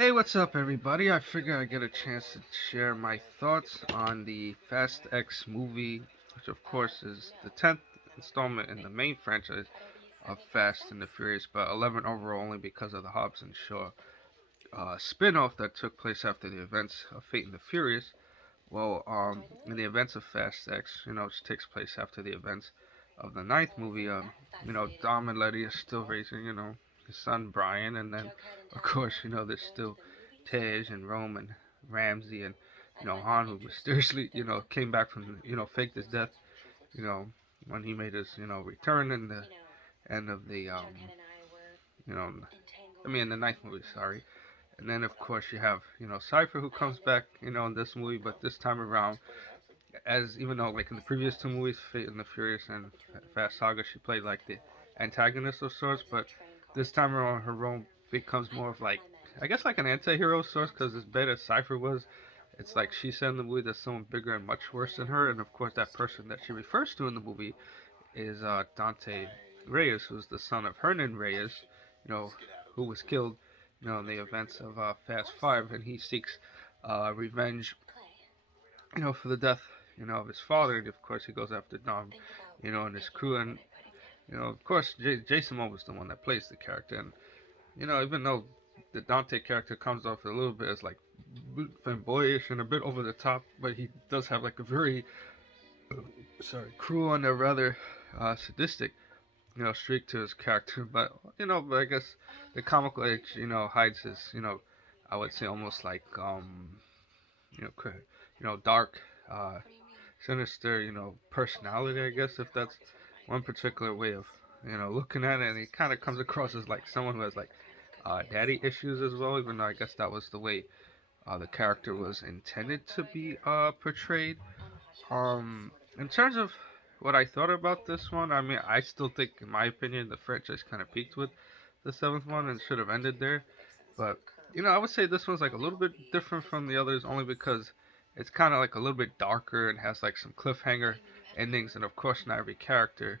Hey, what's up, everybody? I figure I get a chance to share my thoughts on the Fast X movie, which of course is the 10th installment in the main franchise of Fast and the Furious, but 11 overall only because of the Hobbs and Shaw spin-off that took place after the events of Fate and the Furious. Well, in the events of Fast X, which takes place after the events of the ninth movie, Dom and Letty are still raising, his son Brian, and then, of course, there's still Tej and Rome and Ramsey and, Han, who mysteriously, came back from, faked his death, you know, when he made his, return in the end of the, you know, in the ninth movie, sorry. And then, of course, you have, Cypher, who comes back, in this movie, but this time around, as even though like in the previous two movies, Fate and the Furious and Fast Saga, she played like the antagonist of sorts, but this time around her role becomes more of like I guess like an anti-hero of sorts because as bad as Cypher was, it's like she said in the movie there's someone bigger and much worse than her, and of course that person that she refers to in the movie is Dante Reyes, who's the son of Hernan Reyes, you know, who was killed, in the events of Fast Five, and he seeks revenge, for the death, of his father. And of course, he goes after Dom, and his crew. And of course, Jason Momoa was the one that plays the character. And even though the Dante character comes off a little bit as like boyish and a bit over the top, but he does have like a very cruel and a rather sadistic, streak to his character. But but I guess the comical edge, hides his, I would say almost like dark, sinister, personality. I guess if that's one particular way of looking at it, and he kind of comes across as like someone who has like daddy issues as well. Even though I guess that was the way the character was intended to be portrayed. In terms of what I thought about this one, I mean, I still think, in my opinion, the franchise kind of peaked with the seventh one and should have ended there. But I would say this one's like a little bit different from the others, only because it's kind of like a little bit darker and has like some cliffhanger endings, and of course, not every character,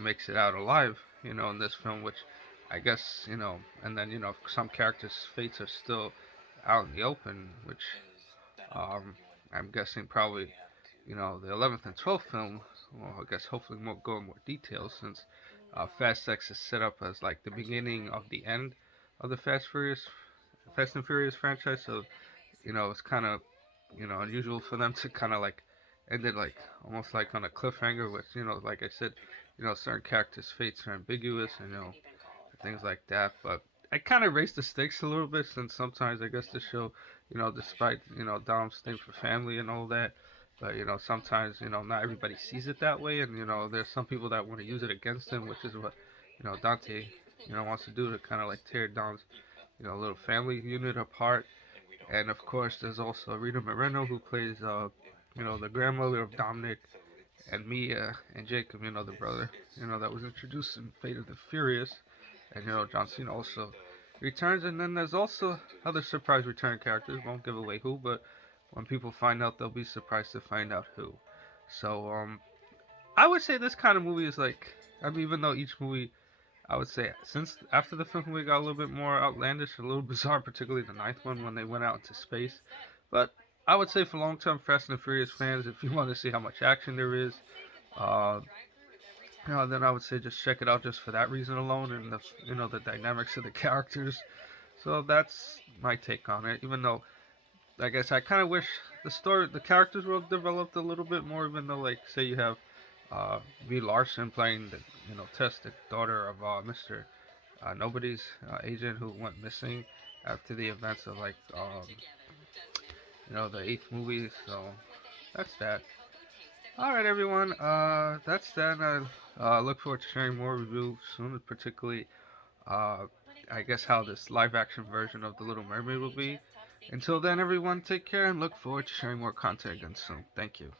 makes it out alive, in this film, which I guess, and then some characters' fates are still out in the open, which I'm guessing probably the 11th and 12th film, well, I guess hopefully we'll go in more detail since Fast X is set up as like the beginning of the end of the Fast and Furious franchise. So, it's kind of, unusual for them to kind of like end it like almost like on a cliffhanger, which, like I said, certain characters' fates are ambiguous and, things like that. But I kind of raised the stakes a little bit since sometimes I guess the show, despite Dom's thing for family and all that, but sometimes not everybody sees it that way, and there's some people that want to use it against him, which is what Dante wants to do to kind of like tear Dom's little family unit apart. And of course, there's also Rita Moreno who plays the grandmother of Dominic and Mia and Jacob, the brother, that was introduced in Fate of the Furious. And John Cena also returns, and then there's also other surprise return characters. Won't give away who, but when people find out, they'll be surprised to find out who. So I would say this kind of movie is like, I mean, even though each movie, I would say since after the fifth movie got a little bit more outlandish, a little bizarre, particularly the ninth one when they went out into space. But I would say for long-term Fast and the Furious fans, if you want to see how much action there is, uh, then I would say just check it out just for that reason alone, and the dynamics of the characters. So that's my take on it. Even though, I guess I kind of wish the characters were developed a little bit more. Even though, like, say you have Brie Larson playing the Tess, the daughter of Mr. Nobody's agent who went missing after the events of like the eighth movie. So that's that. All right, everyone. That's that. And I look forward to sharing more reviews soon, particularly uh, I guess how this live action version of The Little Mermaid will be. Until then, everyone, take care and look forward to sharing more content again soon. Thank you.